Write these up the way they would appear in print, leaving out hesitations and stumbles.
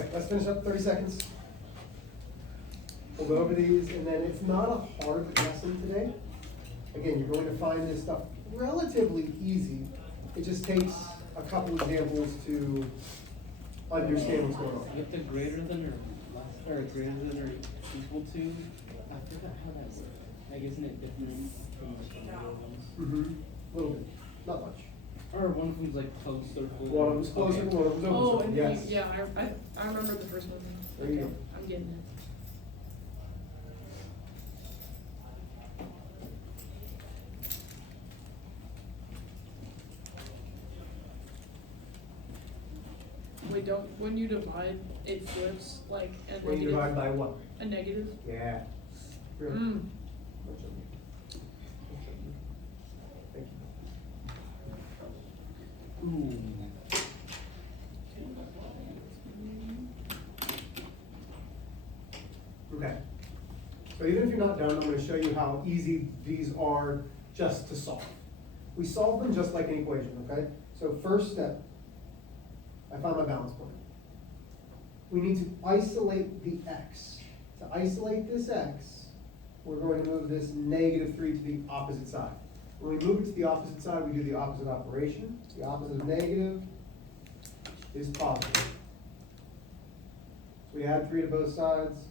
Okay, let's finish up 30 seconds. We'll go over these, and then it's not a hard lesson today. Again, you're going to find this stuff relatively easy. It just takes a couple examples to understand what's going on. With the greater than or less, or greater than or equal to, I forgot how that works. Like, isn't it different from the other ones? A little bit, not much. Or one of them's like closed circle. One of them's close circle, one of them's open Oh, circle, and yes. yeah, I remember the first one. There you Okay, go. I'm getting it. Wait, when you divide, it flips like a When you divide by what? A negative? Yeah. Really. Mm. Thank you. Ooh. Okay. So even if you're not done, I'm going to show you how easy these are just to solve. We solve them just like an equation, okay? So first step, I found my balance point. We need to isolate the x. To isolate this x, we're going to move this -3 to the opposite side. When we move it to the opposite side, we do the opposite operation. The opposite of negative is positive. So we add 3 to both sides,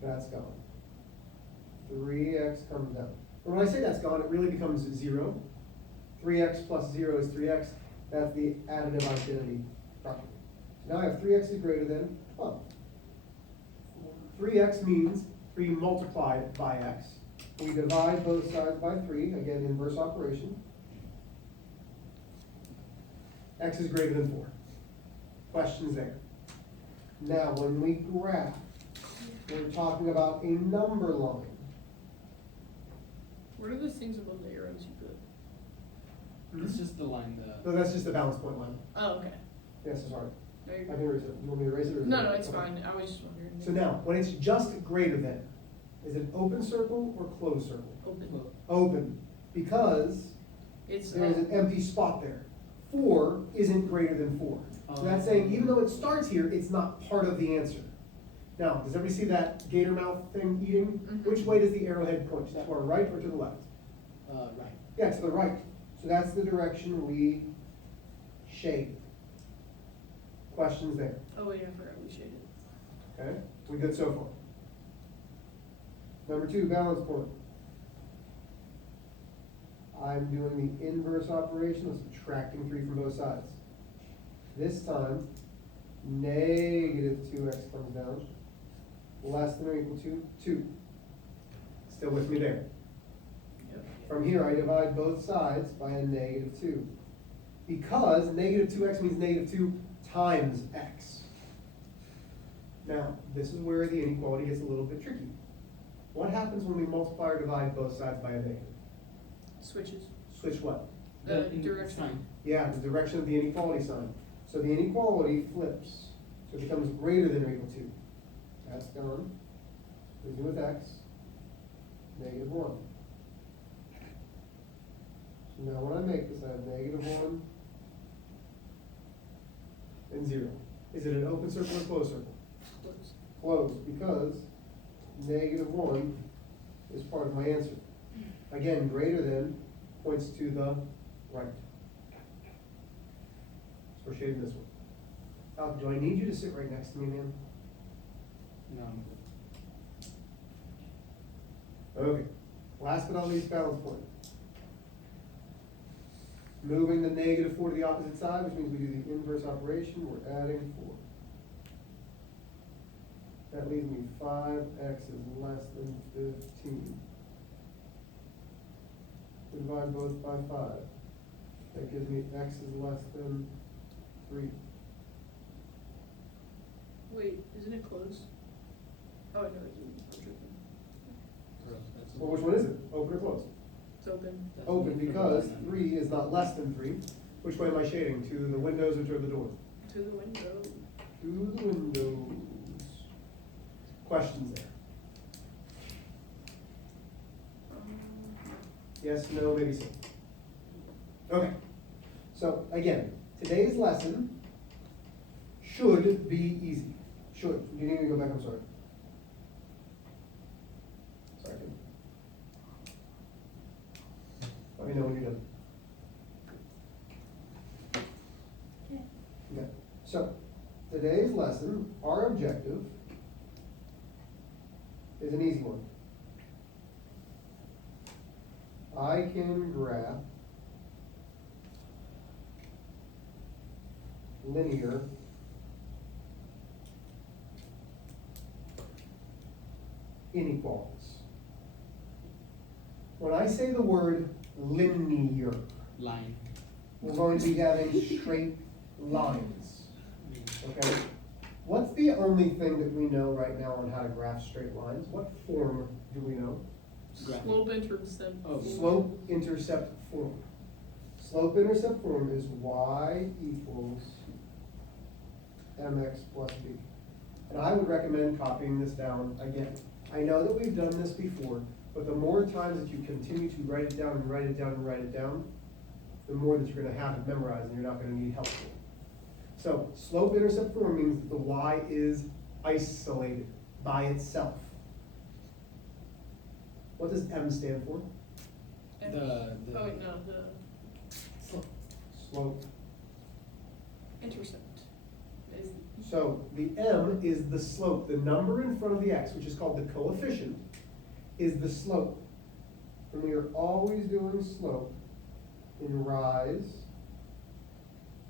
that's gone. 3x comes down. And when I say that's gone, it really becomes 0. 3x plus 0 is 3x. That's the additive identity property. Now I have 3x is greater than 12. 3x means 3 multiplied by x. We divide both sides by 3, again, inverse operation. X is greater than 4. Questions there? Now, when we graph, we're talking about a number line. What are those things above the arrows you put? It's just the line that. So that's just the balance point line. Oh, okay. Yes, sorry. There you I go. can erase it. You want me to erase it? Or is No, it- no, it's okay. fine. I was just wondering. So now, when it's just greater than, is it open circle or closed circle? Open. Open, because It's there's an empty spot there. 4 isn't greater than 4. So that's saying even though it starts here, it's not part of the answer. Now, does everybody see that gator mouth thing eating? Mhm. Which way does the arrowhead point? To our right or to the left? Right. Yeah, to the right. So that's the direction we shade. Questions there? Oh yeah, I forgot we shaded. Okay, we good so far? Number 2, balance point. I'm doing the inverse operation of subtracting 3 from both sides. This time, -2x comes down, less than or equal to 2. Still with me there? Yep. From here, I divide both sides by a -2. Because -2x means -2 times x. Now, this is where the inequality gets a little bit tricky. What happens when we multiply or divide both sides by a negative? Switches. Switch what? The direction. Yeah, the direction of the inequality sign. So the inequality flips. So it becomes greater than or equal to. That's gone. We do with x, -1. So now when I make this, I have -1 and 0. Is it an open circle or closed circle? Close. Closed, because -1 is part of my answer. Again, greater than points to the right. So we're shading this one. Al, do I need you to sit right next to me, man? No. Okay. Last but not least, balance point. Moving the -4 to the opposite side, which means we do the inverse operation, we're adding 4. That leaves me 5x is less than 15. Divide both by 5. That gives me x is less than 3. Wait, isn't it close? Oh, no, it isn't. I'm tripping. Well, which one is it? Open or closed? It's open. Open because 3 is not less than 3. Which way am I shading? To the windows or to the door? To the window. To the windows. Questions there? Yes, no, maybe so. Okay. So again, today's lesson should be easy. Should. You need me to go back, I'm sorry. Sorry. Let me know when you're done. Okay, so today's lesson, our objective is an easy one. I can graph linear inequalities. When I say the word linear, Line. we're going to be having straight lines, okay? What's the only thing that we know right now on how to graph straight lines? What form do we know? Graphic. Slope intercept. Oh. Slope-intercept form. Slope-intercept form is y equals mx plus b. And I would recommend copying this down again. I know that we've done this before, but the more times that you continue to write it down and write it down and write it down, the more that you're gonna have it memorized and you're not gonna need help. So slope-intercept form means that the y is isolated by itself. What does m stand for? The. Oh, wait, no, the Slope. intercept is, So the m is the slope, the number in front of the x, which is called the coefficient, is the slope. And we are always doing slope in rise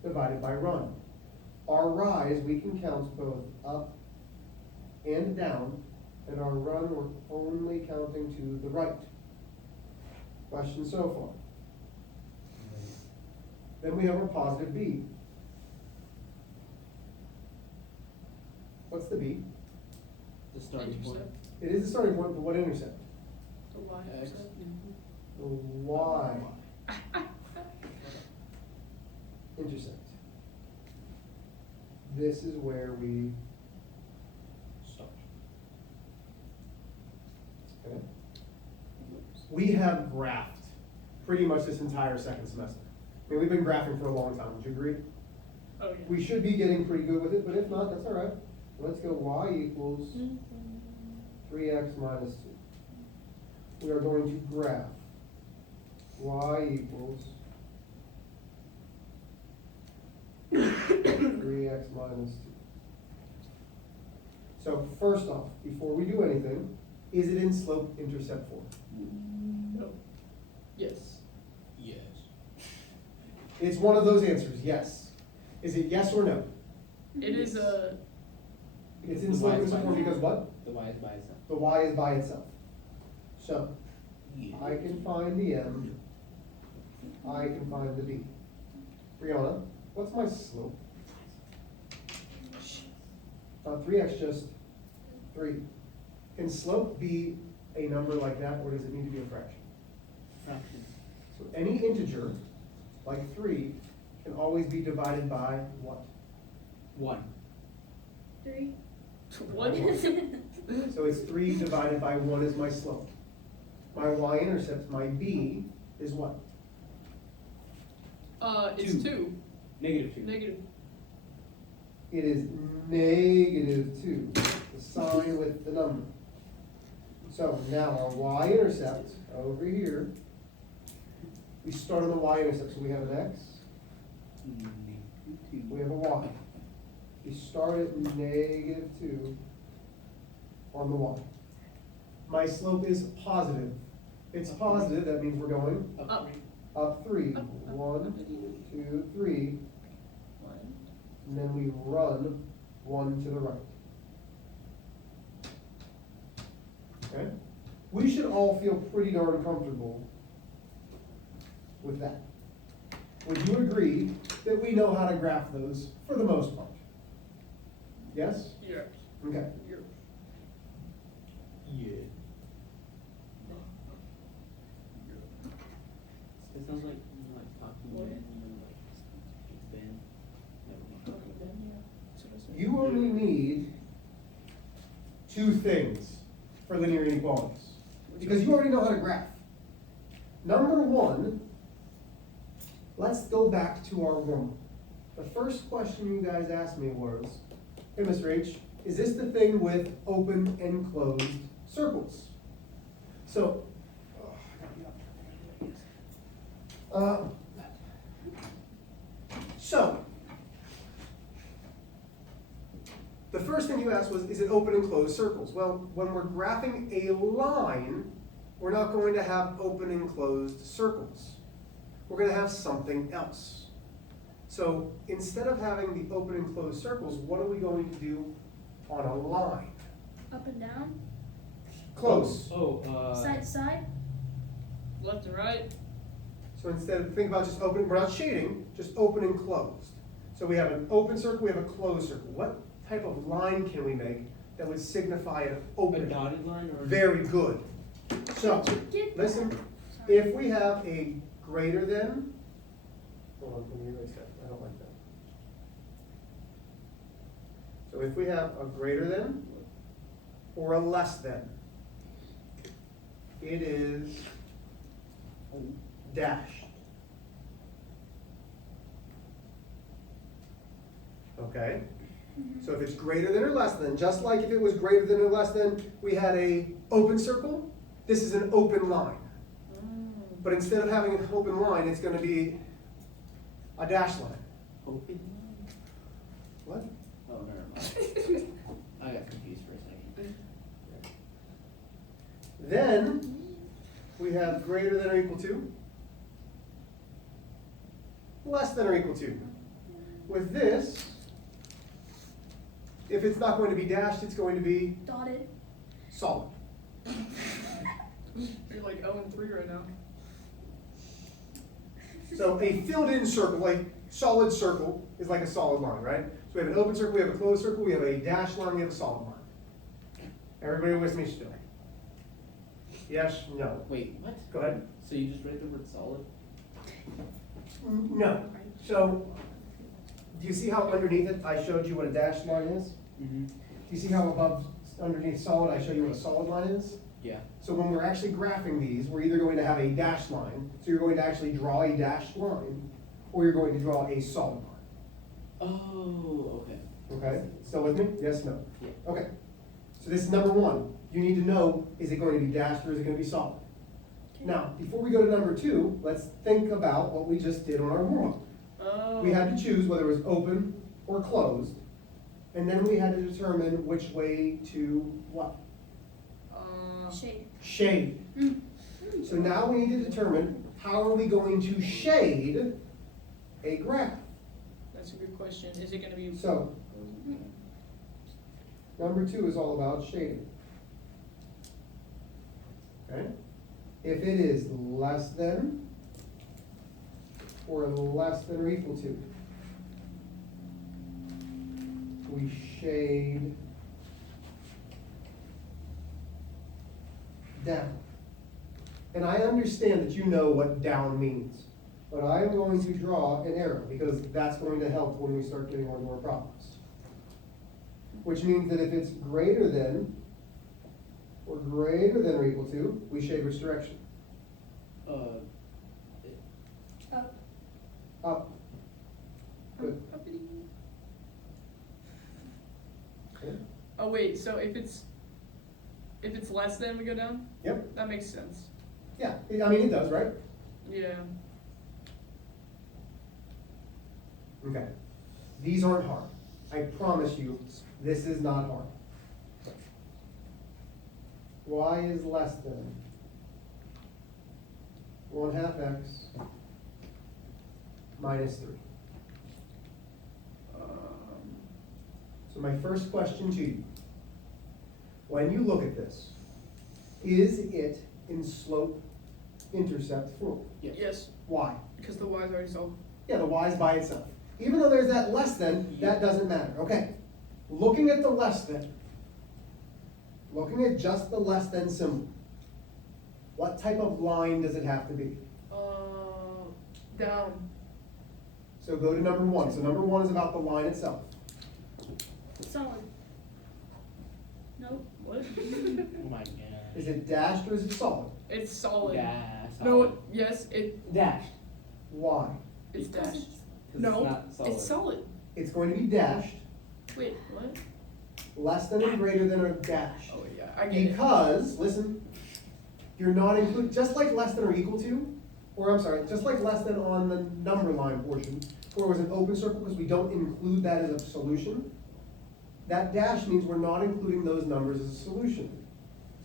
divided by run. Our rise, we can count both up and down, and our run, we're only counting to the right. Question so far. Then we have our positive b. What's the b? The starting point. intercept, It is the starting point, but what intercept? the y X. intercept. The y intercept. This is where we Start. okay. We have graphed pretty much this entire second semester. I mean, we've been graphing for a long time, would you agree? Oh, yeah. We should be getting pretty good with it, but if not, that's all right. Let's go y equals 3x minus 2. We are going to graph y equals 3x minus 2. So first off, before we do anything, is it in slope-intercept form? No. Yes. Yes. It's one of those answers, yes. Is it yes or no? It is a, It's in The y is slope-intercept by form because itself. what? The y is by itself. The y is by itself. So, Yeah. I can find the m, I can find the b. Brianna, what's my slope? Not 3x, just 3. Can slope be a number like that, or does it need to be a fraction? Fraction. So any integer, like 3, can always be divided by what? 1. 3. what? So it's 3 divided by 1 is my slope. My y-intercept, my b, is what? It's Two. 2, Negative 2. negative, It is negative 2, the sign with the number. So now our y-intercept over here, we start on the y-intercept, so we have an x, Negative 2. we have a y. We start at negative 2 on the y. My slope is positive. It's positive, that means we're going Up. up 3. Up, up, 1, up. 2, 3, 1. and then we run 1 to the right. Okay? We should all feel pretty darn comfortable with that. Would you agree that we know how to graph those for the most part? Yes? Yes. Okay. Yes. Yeah. It sounds like you're like talking What? Ben, you know, like Ben. Never mind. Okay, then, yeah. That's what I said. You only need 2 things for linear inequalities, because you already know how to graph. Number 1, let's go back to our warm-up. The first question you guys asked me was, hey, Mr. H, is this the thing with open and closed circles? So, so, the first thing you asked was, is it open and closed circles? Well, when we're graphing a line, we're not going to have open and closed circles. We're going to have something else. So instead of having the open and closed circles, what are we going to do on a line? Up and down, Close. side to side. Left and right. So instead of, think about just open, we're not shading, just open and closed. So we have an open circle, we have a closed circle. What type of line can we make that would signify an A open? dotted line or? Very good. So, Get listen, that. Sorry. if we have a greater than, hold on, let me erase that, I don't like that. So if we have a greater than or a less than, it is dashed. Okay? So if it's greater than or less than, just like if it was greater than or less than, we had a open circle, this is an open line. But instead of having an open line, it's gonna be a dashed line. Open line? What? Oh, never mind. I got confused for a second. Then, we have greater than or equal to, less than or equal to. With this, if it's not going to be dashed, it's going to be Dotted. solid. You're like 0-3 right now. So a filled in circle, like solid circle, is like a solid line, right? So we have an open circle, we have a closed circle, we have a dashed line, we have a solid line. Everybody with me still? Yes, no? Wait, what? Go ahead. So you just read the word solid? No. So, do you see how underneath it I showed you what a dashed line is? Mm-hmm. Do you see how above, underneath solid, I show you what a solid line is? Yeah. So when we're actually graphing these, we're either going to have a dashed line, so you're going to actually draw a dashed line, or you're going to draw a solid line. Oh, okay. Okay? Still with me? Yes, no? Yeah. Okay. So this is number one. You need to know, is it going to be dashed or is it going to be solid? Now, before we go to number two, let's think about what we just did on our warm-up. Oh. We had to choose whether it was open or closed, and then we had to determine which way to what? Shade. Shade. So now we need to determine how are we going to shade a graph. That's a good question. Is it gonna be? So, number two is all about shading. Okay? If it is less than or less than or equal to, we shade down. And I understand that you know what down means, but I am going to draw an arrow because that's going to help when we start getting on more problems. Which means that if it's greater than or equal to, we shade which direction? Up. Up. Good. Uppity. Okay. Oh wait, so if it's less than, we go down? Yep. That makes sense. Yeah, I mean, it does, right? Yeah. Okay. These aren't hard. I promise you, this is not hard. Y is less than 1/2 x minus 3. So my first question to you, when you look at this, is it in slope intercept form? Yes, Why? because the y is already solved. Yeah, the y is by itself. Even though there's that less than, that doesn't matter. Okay, looking at the less than, looking at just the less than symbol, what type of line does it have to be? Down. So go to number one. So number one is about the line itself. Solid. Nope. What? Oh my god. Is it dashed or is it solid? It's solid. Yeah, No, solid. yes, it, Dashed. Why? it's Because dashed. Cause No, it's not solid. it's solid. It's going to be dashed Wait, what? less than and greater than are dashed. Oh yeah, I get it. Because, listen, you're not including, just like less than or equal to, or I'm sorry, just like less than on the number line portion, where it was an open circle because we don't include that as a solution, that dash means we're not including those numbers as a solution.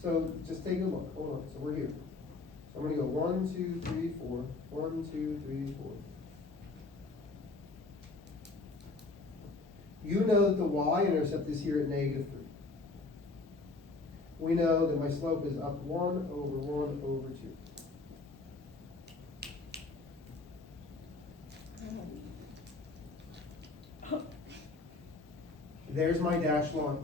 So just take a look, hold on, so we're here. So I'm gonna go 1, 2, 3, 4, 1, 2, 3, 4. You know that the y-intercept is here at -3. We know that my slope is up 1 over 1 over 2. There's my dashed line,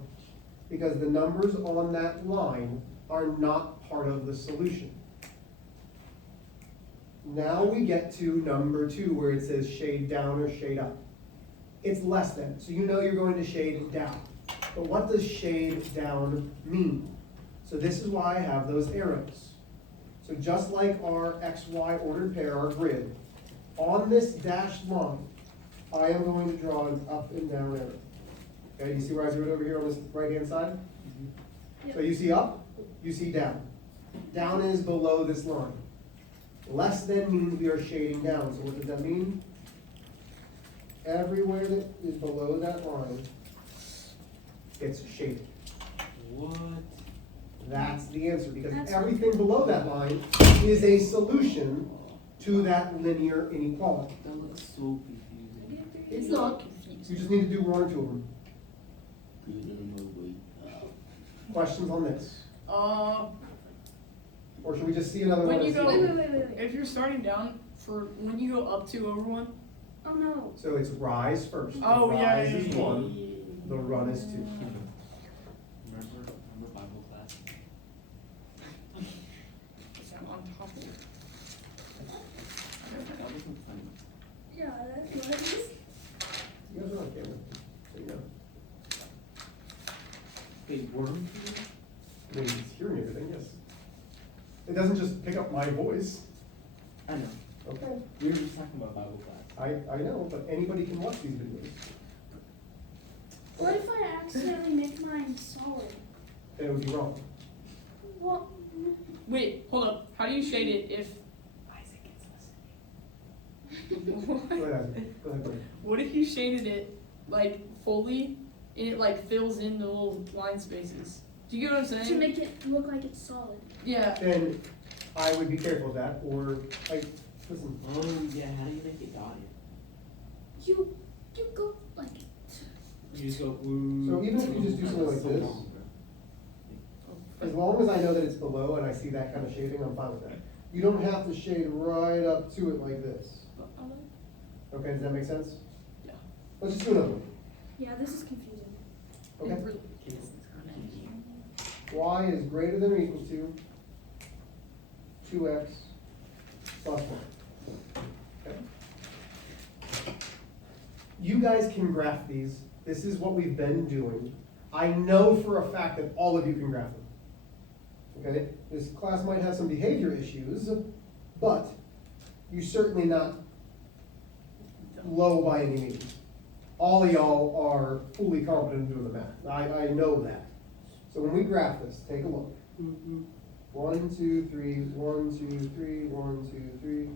because the numbers on that line are not part of the solution. Now we get to number 2, where it says shade down or shade up. It's less than, so you know you're going to shade down. But what does shade down mean? So this is why I have those arrows. So just like our XY ordered pair, our grid, on this dashed line, I am going to draw an up and down arrow. Okay, you see where I drew it over here on this right-hand side? So you see up, you see down. Down is below this line. Less than means we are shading down. So what does that mean? Everywhere that is below that line gets shaded. What? That's the answer, because That's- everything below that line is a solution to that linear inequality. That looks so confusing. It's not. You just need to do 1 or 2 of them. Questions on this? Or should we just see another When one? you and go- see- Wait. If you're starting down for when you go up 2 over 1. Oh no. So it's rise first. Oh The yeah. rise is 1, the run is 2. Remember Bible class? I'm on top of it. That wasn't funny. Yeah, that was. You guys are on camera, so you know. Wait, worm? I mean, it's hearing everything, yes. It doesn't just pick up my voice. I know. Okay. We were just talking about Bible class. I know, but anybody can watch these videos. What if I accidentally make mine solid? Then it would be wrong. What? Wait, hold up. How do you shade it if? Isaac is listening. Go ahead, Isaac. Go ahead, buddy. What if you shaded it like fully and it like fills in the little line spaces? Do you get what I'm saying? To make it look like it's solid. Yeah. Then I would be careful of that, or, like, listen, Oh yeah, how do you make it dotted? You go like. You just go ooh. So even if you just do something like So this, long, bro. as long as I know that it's below and I see that kind of shading, I'm fine with that. You don't have to shade right up to it like this. Okay, does that make sense? Yeah. Let's just do another one, Yeah, this is confusing. okay? It really is. Y is greater than or equal to 2x plus 1. Okay. You guys can graph these. This is what we've been doing. I know for a fact that all of you can graph them. Okay? This class might have some behavior issues, but you're certainly not low by any means. All of y'all are fully competent in doing the math. I know that. So when we graph this, take a look. 1, 2, 3, 1, 2, 3, 1, 2, 3.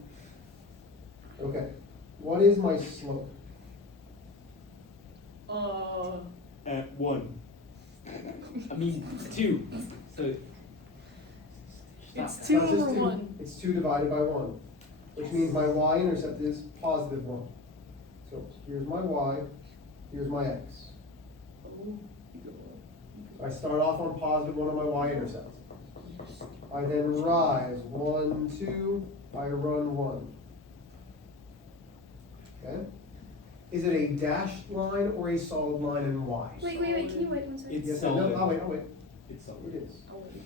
Okay. What is my slope? At 1. I mean 2. So It's stop. 2 Not just over 2, 1. It's 2 divided by 1, which means my y-intercept is positive 1. So here's my y, here's my x. I start off on positive 1 on my y-intercept. I then rise 1, 2, I run 1. Okay? Is it a dashed line or a solid line in y? Wait, can you wait 1 second? It's Yes, solid. no, I'll wait. It's It solid. is.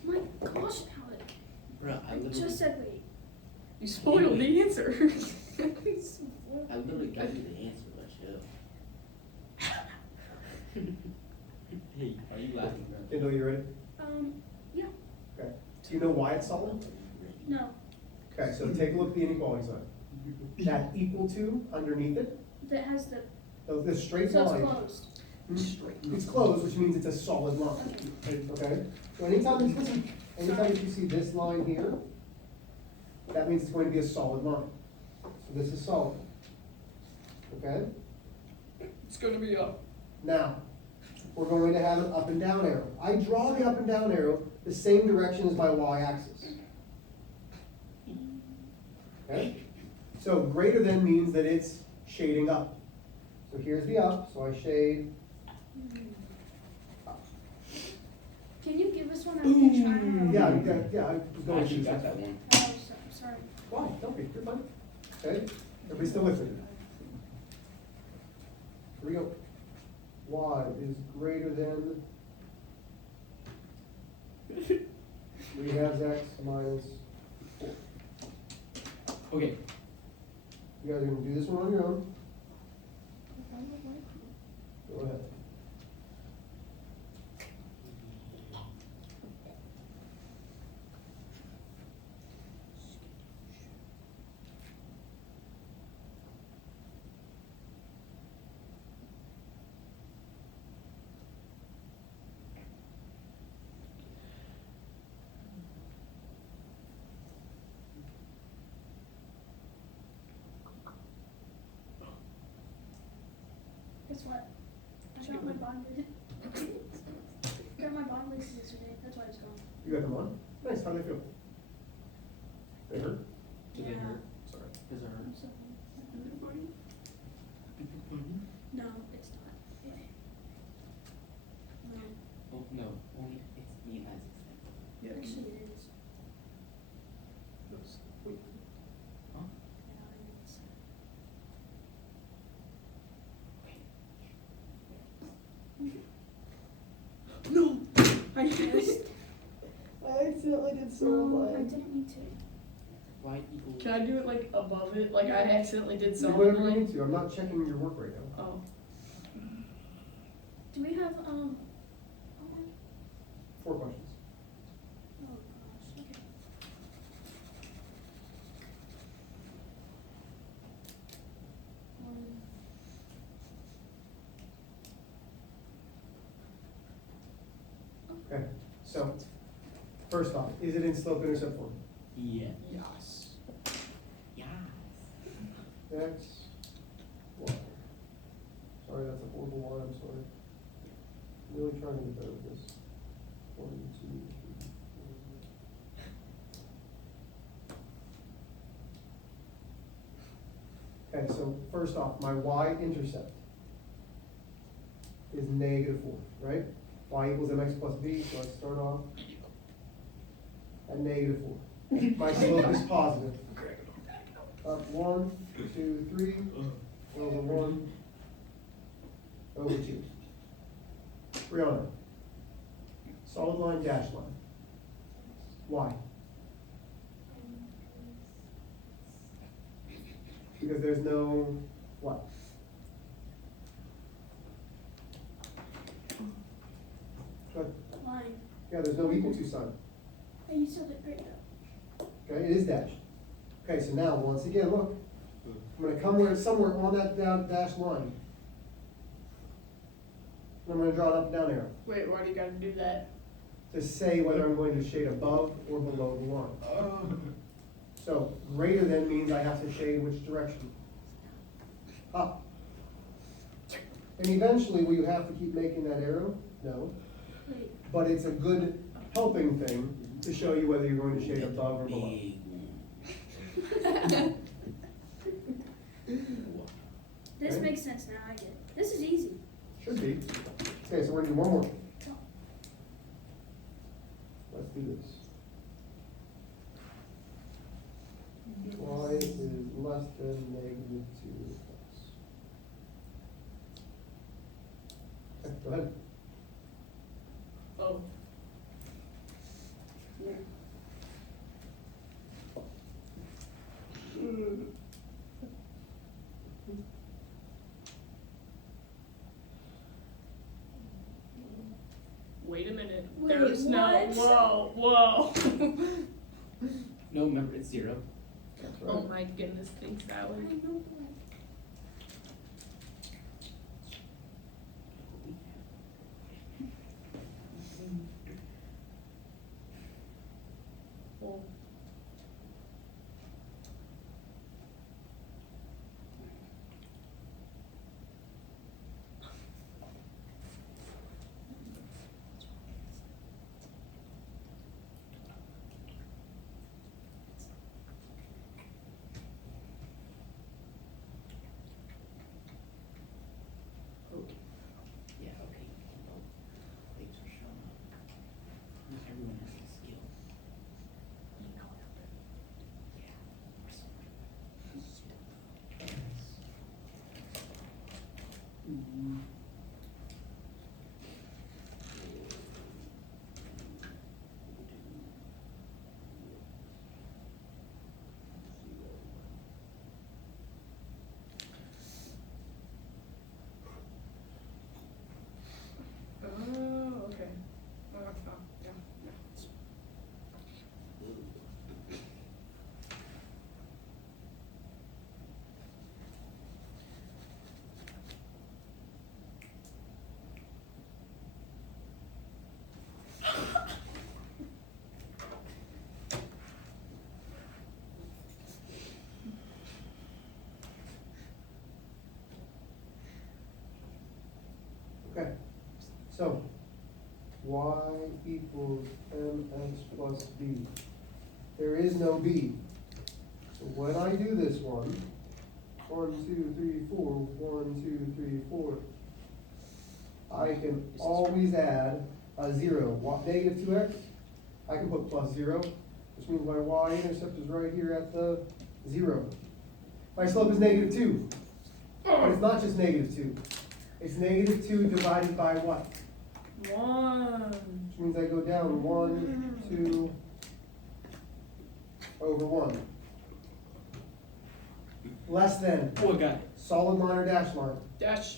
My gosh, Alec. Bro, I just said wait. You spoiled the answer. I literally got you the answer, but chill. Hey, are you laughing, bro? Kendall, you ready? Yeah. Okay. Do you know why it's solid? No. Okay, so take a look at the inequality sign. That equal to underneath it, That has the. this straight So it's line. closed. Straight. It's closed, which means it's a solid line, okay? So anytime if you see this line here, that means it's going to be a solid line. So this is solid. Okay? It's gonna be up. Now, we're going to have an up and down arrow. I draw the up and down arrow the same direction as my y-axis. Okay? So greater than means that it's shading up. So here's the up, so I shade up. Can you give us one that we can try? Yeah, I was I going actually to got that one. Oh, sorry. Why? Don't be, you're fine. Okay? Everybody still with me? Here we go. Y is greater than 3 halves x minus 4. Okay. You guys are gonna do this one on your own. Go ahead. Guess what? I got my bond list. Got my bond list yesterday. That's why I was gone. You got them on? Nice, how do they feel? They hurt? Did it Yeah. hurt? Sorry. Does it hurt? So, Everybody? no, it's not. No, Oh, no, only it's the United States. Yeah. actually it is. Wait. Huh? Yeah, it is. No! I Yes. accidentally did No, I didn't need to. Y equals. Can I do it like above it? Like I accidentally did Do something whatever you like. need to, I'm not checking your work right now. Oh. Do we have, oh, 4 questions. oh gosh, okay. Um, Okay, so, first off, is it in slope intercept form? Yeah. Yes. Yes. X, Y. Sorry, that's a horrible Y, I'm sorry. Really trying to get better with this. 1, 2, 3, 4. Okay, so first off, my Y-intercept is -4, right? Y equals mx plus b, so I start off at -4. My slope is positive. Up 1, 2, 3, over 1, over 2. Brianna, solid line, dash line. Why? Because there's no, what? Good. line. Yeah, there's no equal to sign. Hey, you said it great though. Okay, it is dashed. Okay, so now, once again, look. I'm gonna come somewhere on that dashed line. And I'm gonna draw an up and down arrow Wait, why do you gotta do that? to say whether I'm going to shade above or below the line. So greater than means I have to shade which direction? Up. And eventually, will you have to keep making that arrow? No. Wait, But it's a good helping thing to show you whether you're going to shade above or below. this Okay. makes sense now, I get it. This is easy. Should be. Okay, so we're gonna do one more. Let's do this. Y is less than -2x. Okay, go ahead. Oh. Wait a minute. Wait, There's no. what? Whoa. No, remember, it's 0. That's Oh right. my goodness, thanks, I Tyler. know, So, y equals mx plus b. There is no b. So when I do this one, 1, 2, 3, 4, 1, 2, 3, 4, I can always add a 0. What, negative 2x? I can put plus 0, which means my y-intercept is right here at the 0. My slope is negative 2. But it's not just negative 2. It's negative 2 divided by what? 1. Which means I go down 1, 2, over 1. Less than. Oh, I got it. Solid line or dash line? Dash.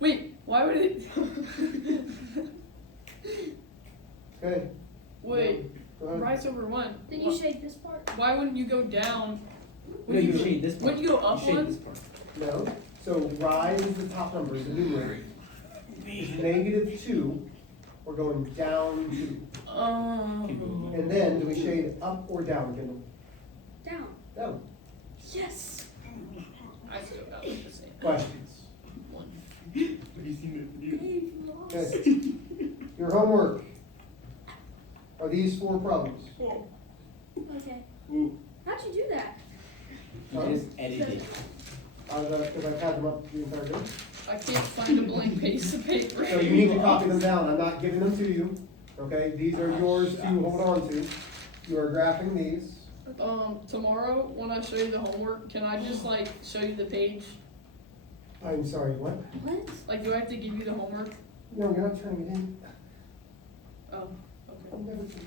Wait, why would it? Okay. Wait, Go ahead. rise over 1. Then you shade this part. Why wouldn't you go down? No, you shade this part. Wouldn't you go up shade one? this part. No. So rise is the top number, the numerator. It's negative 2. We're going down 2. Keep moving. And then do we shade up or down, Kendall? Down. Down. Yes. I still got like the same. Questions? 1. Have you seen the video? Dave lost. Okay. Your homework are these 4 problems. Okay. Ooh. How'd you do that? You just edited. Because I've had them up the entire day. I can't find a blank piece of paper. So you need to copy them down. I'm not giving them to you. Okay, these are yours to hold on to. You are graphing these. Tomorrow when I show you the homework, can I just like show you the page? I'm sorry, what? What? Like, do I have to give you the homework? No, you're not turning it in. Oh, I'll okay. never do it.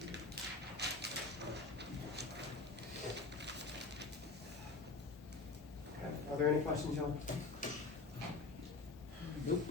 Okay, are there any questions, John? Nope.